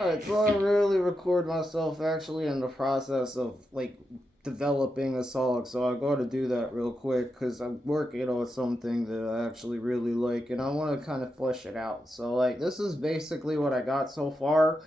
Alright, so I really record myself actually in the process of like developing a song, so I gotta do that real quick because I'm working on something that I actually really like and I want to kind of flesh it out. So, like, this is basically what I got so far.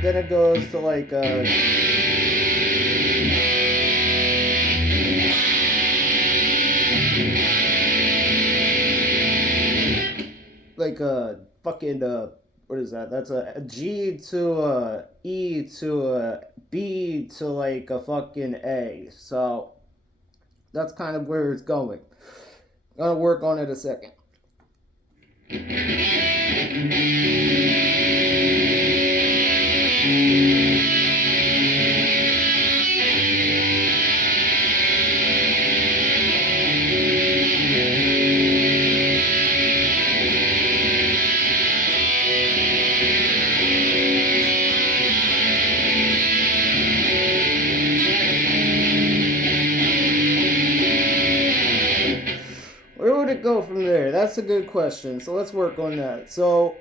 Then it goes to like a fucking what is that? That's a G to a E to a B to like a fucking A. So that's kind of where it's going. Gonna work on it a second. Where would it go from there? That's a good question. So let's work on that. So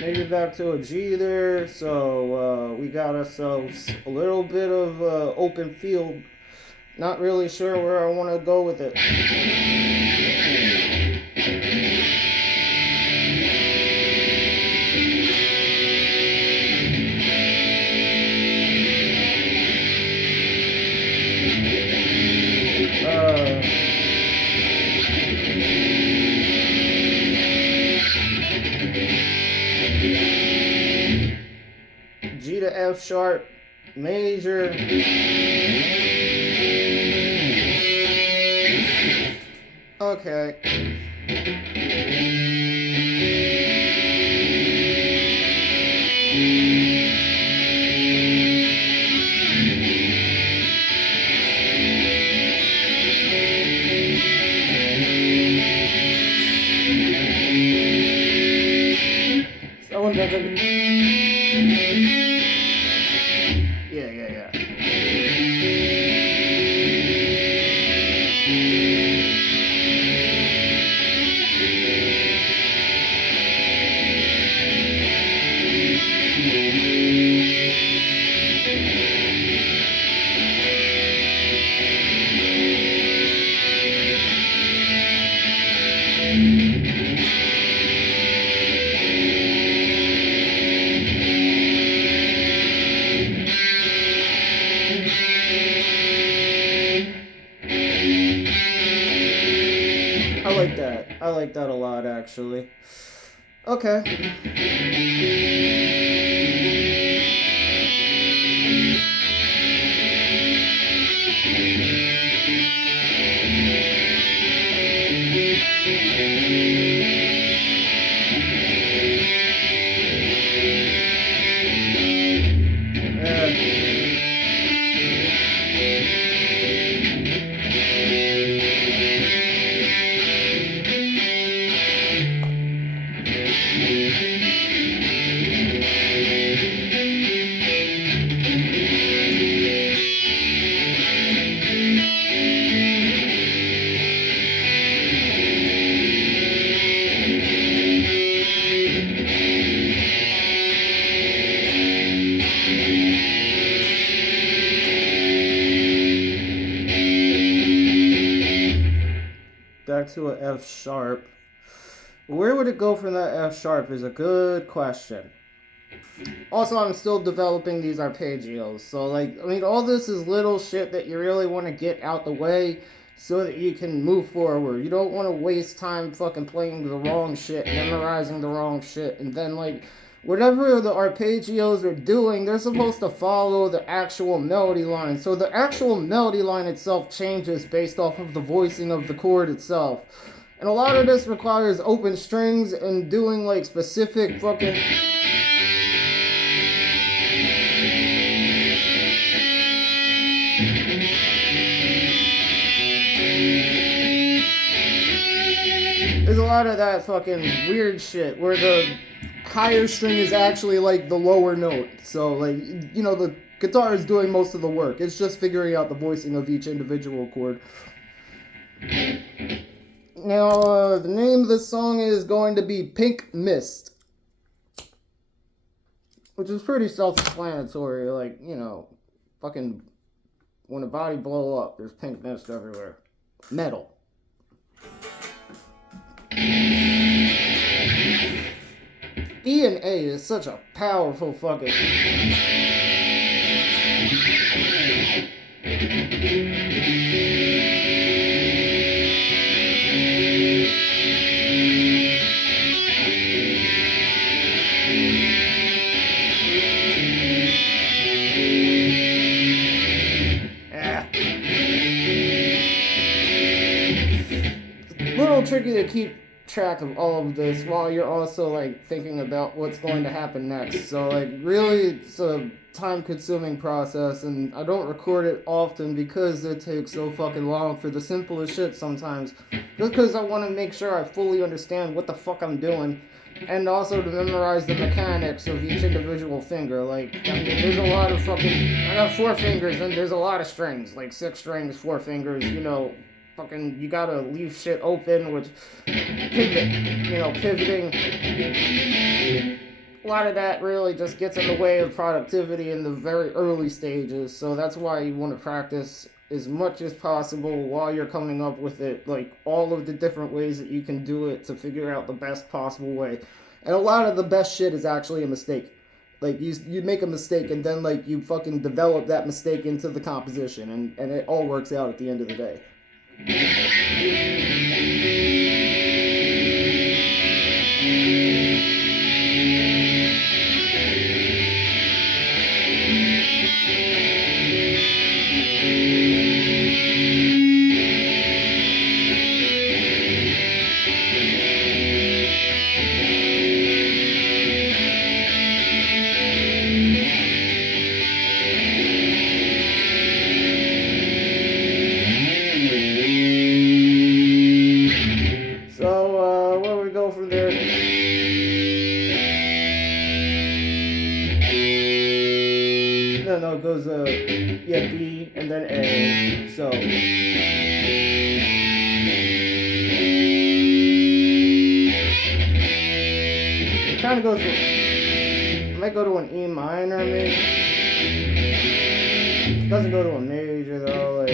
maybe back to a G there. So we got ourselves a little bit of open field. Not really sure where I want to go with it. G to F sharp major. Okay. Someone doesn't. Yeah. I like that. I like that a lot, actually. Okay. Back to an F sharp. Where would it go from that F sharp is a good question. Also, I'm still developing these arpeggios. So, like, I mean, all this is little shit that you really want to get out the way so that you can move forward. You don't want to waste time fucking playing the wrong shit, memorizing the wrong shit, and then, like, whatever the arpeggios are doing, they're supposed to follow the actual melody line. So the actual melody line itself changes based off of the voicing of the chord itself. And a lot of this requires open strings and doing like specific fucking There's a lot of that fucking weird shit where the higher string is actually like the lower note. So like, you know, the guitar is doing most of the work. It's just figuring out the voicing of each individual chord. Now, the name of the song is going to be Pink Mist, which is pretty self-explanatory. Like, you know, fucking when a body blow up, there's pink mist everywhere. Metal. E and A is such a powerful fucking... Little tricky to keep track of all of this while you're also like thinking about what's going to happen next. So like really it's a time-consuming process, and I don't record it often because it takes so fucking long for the simplest shit sometimes. Just because I want to make sure I fully understand what the fuck I'm doing, and also to memorize the mechanics of each individual finger. Like, I mean, there's a lot of fucking... I got 4 fingers, and there's a lot of strings. Like, 6 strings, 4 fingers, you know... Fucking, you gotta leave shit open, which pivoting. A lot of that really just gets in the way of productivity in the very early stages, so that's why you want to practice as much as possible while you're coming up with it, like all of the different ways that you can do it to figure out the best possible way. And a lot of the best shit is actually a mistake. Like, you make a mistake and then, like, you fucking develop that mistake into the composition, and it all works out at the end of the day. No, it goes, B, and then A, so. It kind of goes, it might go to an E minor, maybe. It doesn't go to a major, though, like.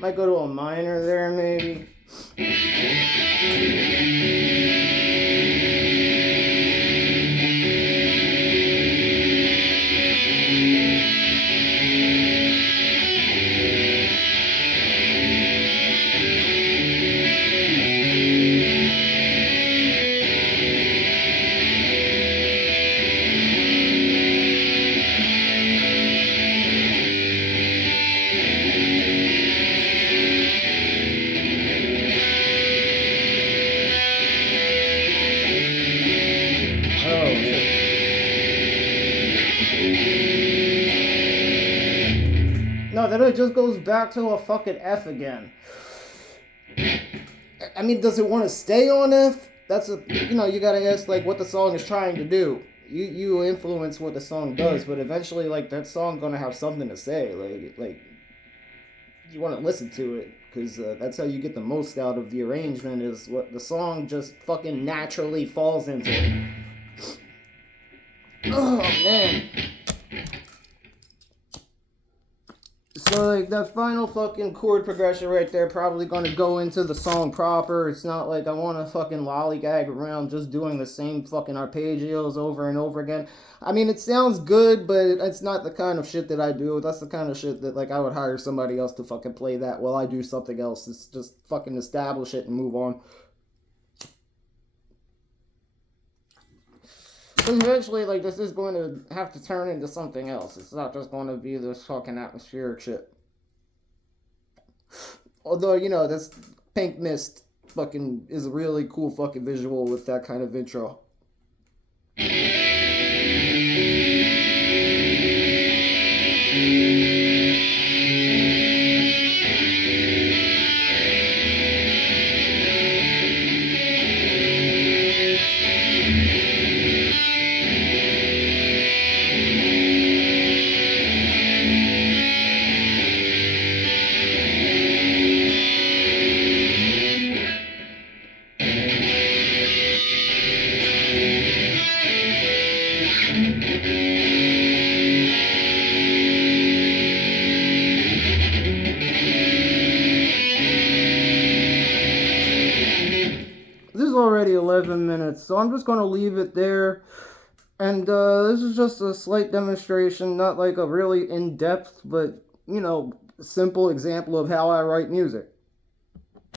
Might go to a minor there, maybe. No, then it just goes back to a fucking F again. I mean, does it want to stay on F? That's a, you gotta ask, like, what the song is trying to do. You influence what the song does, but eventually, like, that song's gonna have something to say. Like you want to listen to it, because that's how you get the most out of the arrangement, is what the song just fucking naturally falls into. Oh, man. So, like, that final fucking chord progression right there probably gonna go into the song proper. It's not like I wanna fucking lollygag around just doing the same fucking arpeggios over and over again. I mean, it sounds good, but it's not the kind of shit that I do. That's the kind of shit that, like, I would hire somebody else to fucking play that while I do something else. It's just fucking establish it and move on. Eventually, like, this is going to have to turn into something else. It's not just going to be this fucking atmospheric shit. Although, you know, this Pink Mist fucking is a really cool fucking visual with that kind of intro. This is already 11 minutes, so I'm just going to leave it there. And this is just a slight demonstration, not like a really in-depth, but, you know, simple example of how I write music.